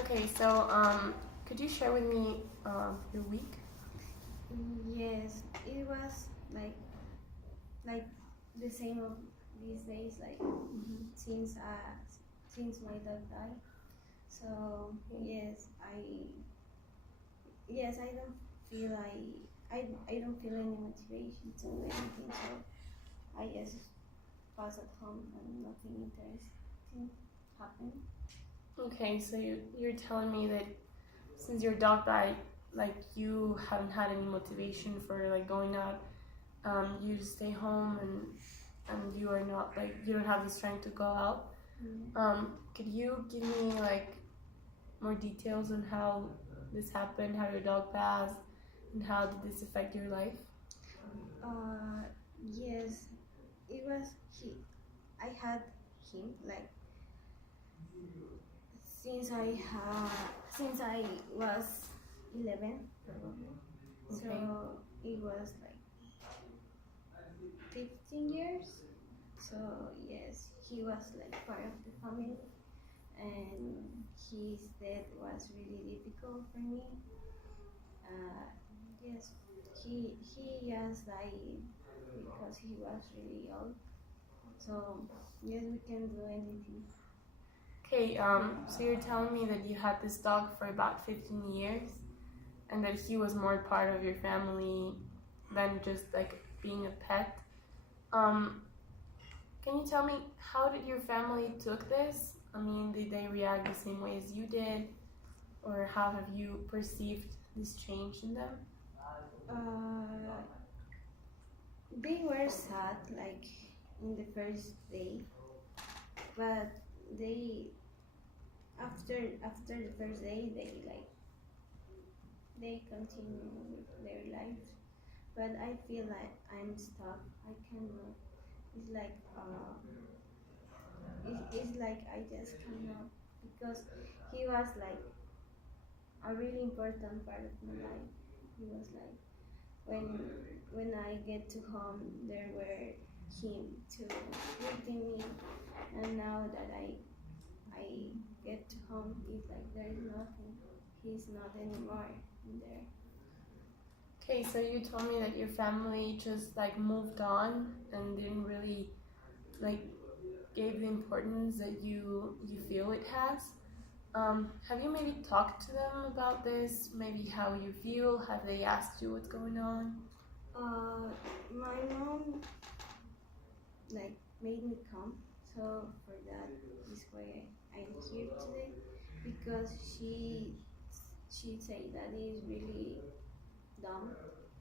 Okay, so could you share with me your week? Yes, it was like the same of these days, like since my dog died. So I don't feel I don't feel any motivation to do anything. So I just was at home and nothing interesting happened. Okay, so you're telling me that since your dog died, like you haven't had any motivation for like going out. You just stay home and you are not like you don't have the strength to go out. Could you give me like more details on how this happened, how your dog passed, and how did this affect your life? Uh, yes, it was he. I had him like since I was 11 probably. Okay. So it was like 15 years. So yes, he was like part of the family, and his death was really difficult for me. Uh, yes, he just died because he was really old. So yes, we can do anything. Okay, so you're telling me that you had this dog for about 15 years and that he was more part of your family than just like being a pet. Um, can you tell me how did your family took this? I mean, did they react the same way as you did? Or how have you perceived this change in them? Uh, they were sad like in the first day, but they after the first day they continue with their lives. But I feel like I'm stuck. I cannot. It's like it's like I just cannot because he was like a really important part of my life. He was like when I get to home, there were him to greeting me, and now that I get to home, it's like there is nothing. He's not anymore in there. Okay, so you told me that your family just like moved on and didn't really like gave the importance that you feel it has. Have you maybe talked to them about this? Maybe how you feel? Have they asked you what's going on? My mom like made me come, so for that is why I'm here today because she said that it is really dumb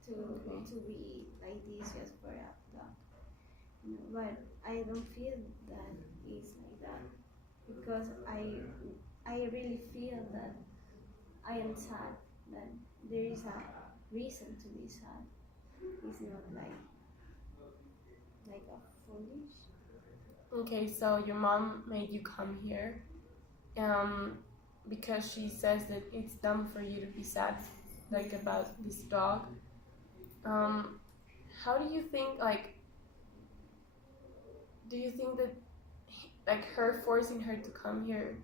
to Okay. to be like this just for a dog. But I don't feel that it's like that because I really feel that I am sad, that there is a reason to be sad. It's not like a foolish. Okay, so your mom made you come here, um, because she says that it's dumb for you to be sad, like about this dog. Um, how do you think like? Do you think that like her forcing her to come here,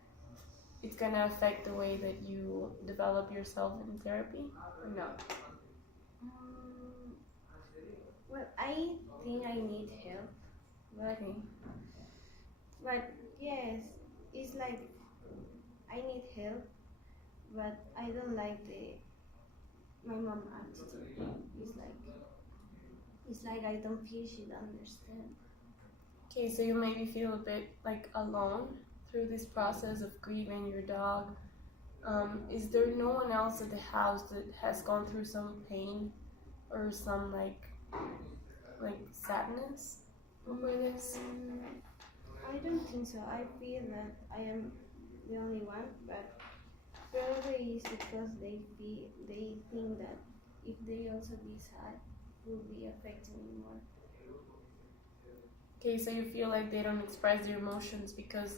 it's gonna affect the way that you develop yourself in therapy, or no? Um, well, I think I need help, but Okay. but yes, it's like I need help, but I don't like the my mom attitude. It's like I don't feel she'd understand. Okay, so you maybe feel a bit like alone through this process of grieving your dog. Is there no one else at the house that has gone through some pain or some like sadness over this? I don't think so. I feel that I am the only one, but probably it's because they think that if they also be sad, will be affecting me more. Okay, so you feel like they don't express their emotions because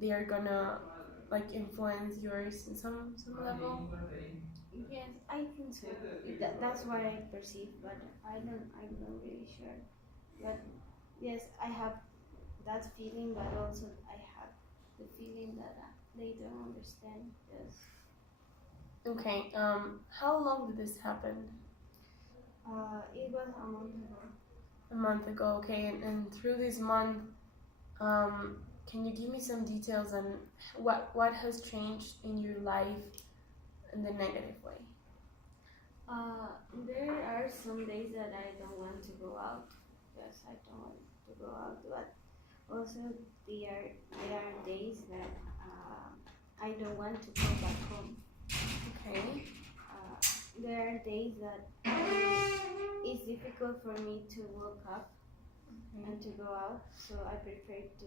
they are gonna like influence yours in some level. Yes, I think so. That's what I perceive, but I'm not really sure. But yes, I have that feeling, but also I have the feeling that they don't understand. Just Okay. How long did this happen? it was a month ago. A month ago. Okay. And through this month, can you give me some details on what has changed in your life in the negative way? There are some days that I don't want to go out. Yes, I don't want to go out, but also there are days that I don't want to go back home. Okay. There are days that it's difficult for me to wake up and to go out, so I prefer to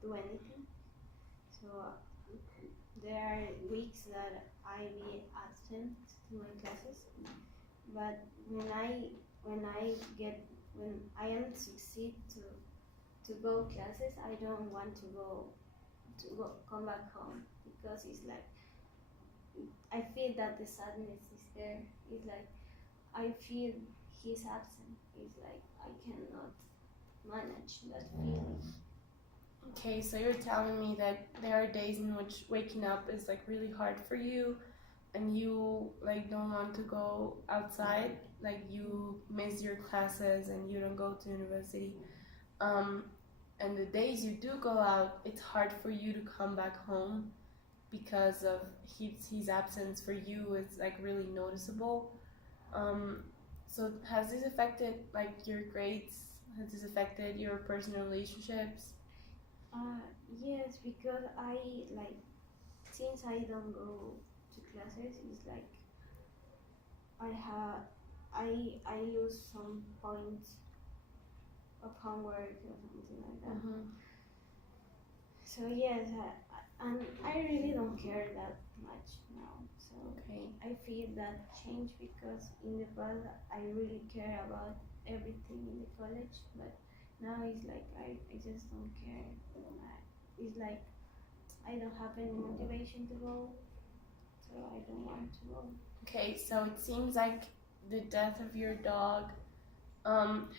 do anything. So there are weeks that I be absent to my classes, but when I am succeed to go classes, I don't want to come back home because it's like I feel that the sadness is there. It's like I feel he's absent. It's like I cannot manage that feeling. Okay, so you're telling me that there are days in which waking up is like really hard for you and you like don't want to go outside, like you miss your classes and you don't go to university. And the days you do go out, it's hard for you to come back home because of his absence for you is like really noticeable. So has this affected like your grades? Has this affected your personal relationships? Yes, because I like since I don't go to classes, it's like I lose some points of homework or something like that. So yes, and I really don't care that much now. So Okay. I feel that change because in the past I really care about everything in the college, but now it's like I just don't care. It's like I don't have any motivation to go, so I don't want to go. Okay, so it seems like the death of your dog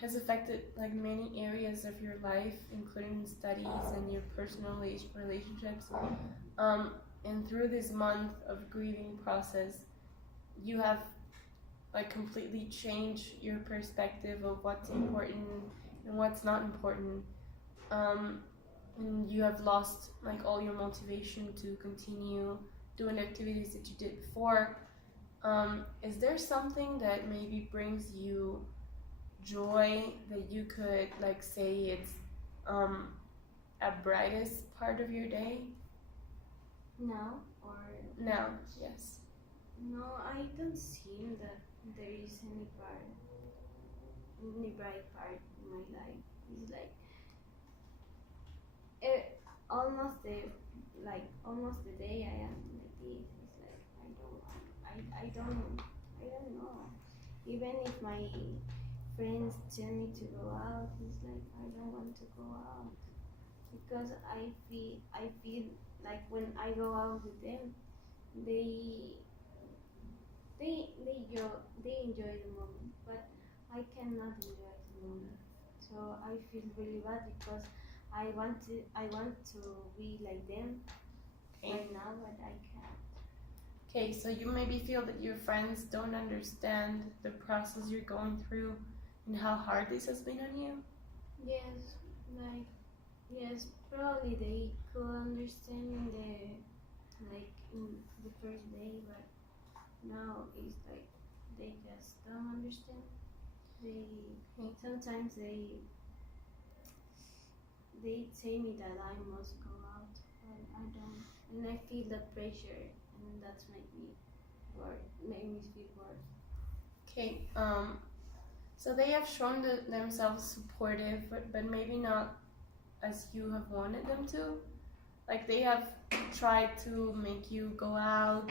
has affected like many areas of your life, including studies and your personal relationships. And through this month of grieving process, you have like completely changed your perspective of what's important and what's not important. And you have lost like all your motivation to continue doing activities that you did before. Is there something that maybe brings you joy that you could like say it's a brightest part of your day? Now or No. Yes. no, I don't see that there is any bright part in my life. It's like almost the day I am like this. It's like I don't know. Even if my friends tell me to go out, it's like I don't want to go out because I feel like when I go out with them, they enjoy the moment, but I cannot enjoy the moment. So I feel really bad because I want to be like them right now, but I can't. Okay, so you maybe feel that your friends don't understand the process you're going through and how hard this has been on you? Yes, probably they could understand in the first day, but now it's like they just don't understand. Sometimes they tell me that I must go out, but I don't, and I feel the pressure, and that's make me feel worse. Okay, so they have shown themselves supportive, but maybe not as you have wanted them to. Like they have tried to make you go out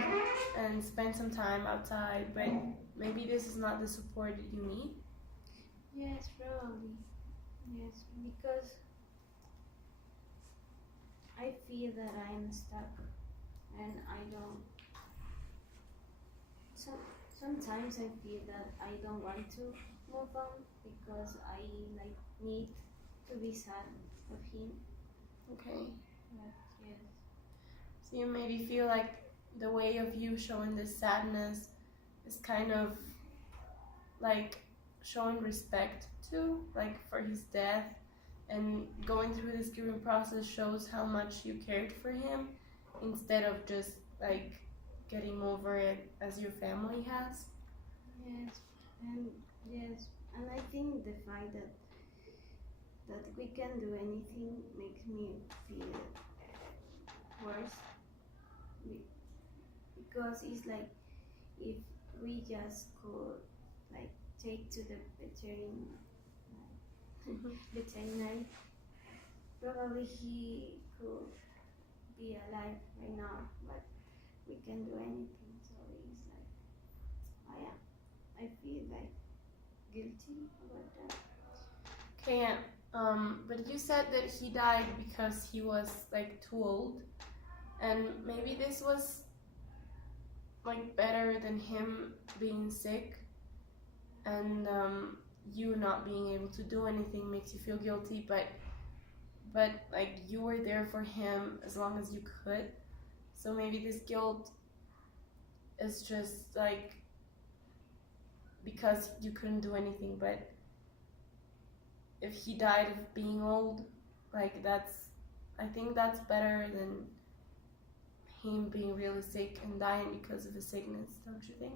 and spend some time outside, but maybe this is not the support that you need. Yes, probably. Yes, because I feel that I'm stuck, and I don't. Sometimes I feel that I don't want to move on because I need to be sad of him. Okay. But yes. So you maybe feel like the way of you showing this sadness is kind of like showing respect to, like, for his death, and going through this grieving process shows how much you cared for him instead of just like getting over it as your family has. Yes, and yes, and I think the fact that we can do anything makes me feel worse because it's like if we just could like take to the veterinary, probably he could be alive right now, but we can do anything. So it's like I feel like guilty about that. Okay, yeah. But you said that he died because he was like too old, and maybe this was like better than him being sick, and you not being able to do anything makes you feel guilty. But like you were there for him as long as you could, so maybe this guilt is just like because you couldn't do anything. But if he died of being old, like I think that's better than him being really sick and dying because of a sickness, don't you think?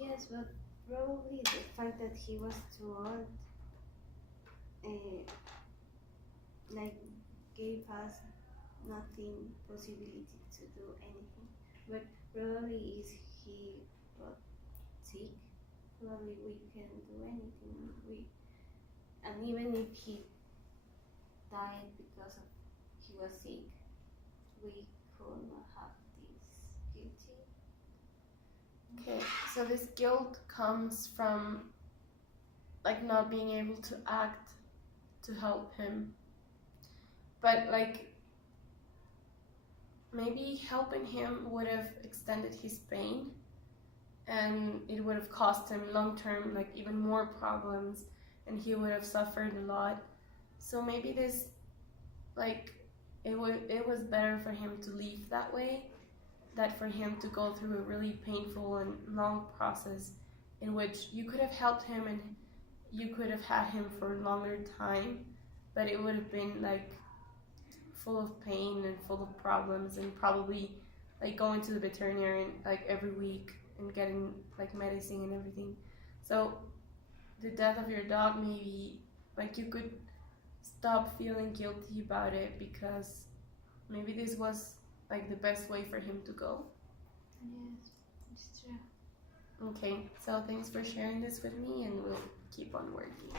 Yes, but probably the fact that he was too old, like gave us nothing possibility to do anything. But probably if he got sick, probably we can do anything. And even if he died because of he was sick, we could not have this guilty. Okay, so this guilt comes from like not being able to act to help him. But like maybe helping him would have extended his pain, and it would have cost him long term like even more problems, and he would have suffered a lot. So maybe this like it was better for him to leave that way, that for him to go through a really painful and long process in which you could have helped him and you could have had him for a longer time, but it would have been like full of pain and full of problems, and probably like going to the veterinarian like every week and getting like medicine and everything. So the death of your dog, maybe like you could stop feeling guilty about it because maybe this was like the best way for him to go. Yes, it's true. Okay, so thanks for sharing this with me, and we'll keep on working.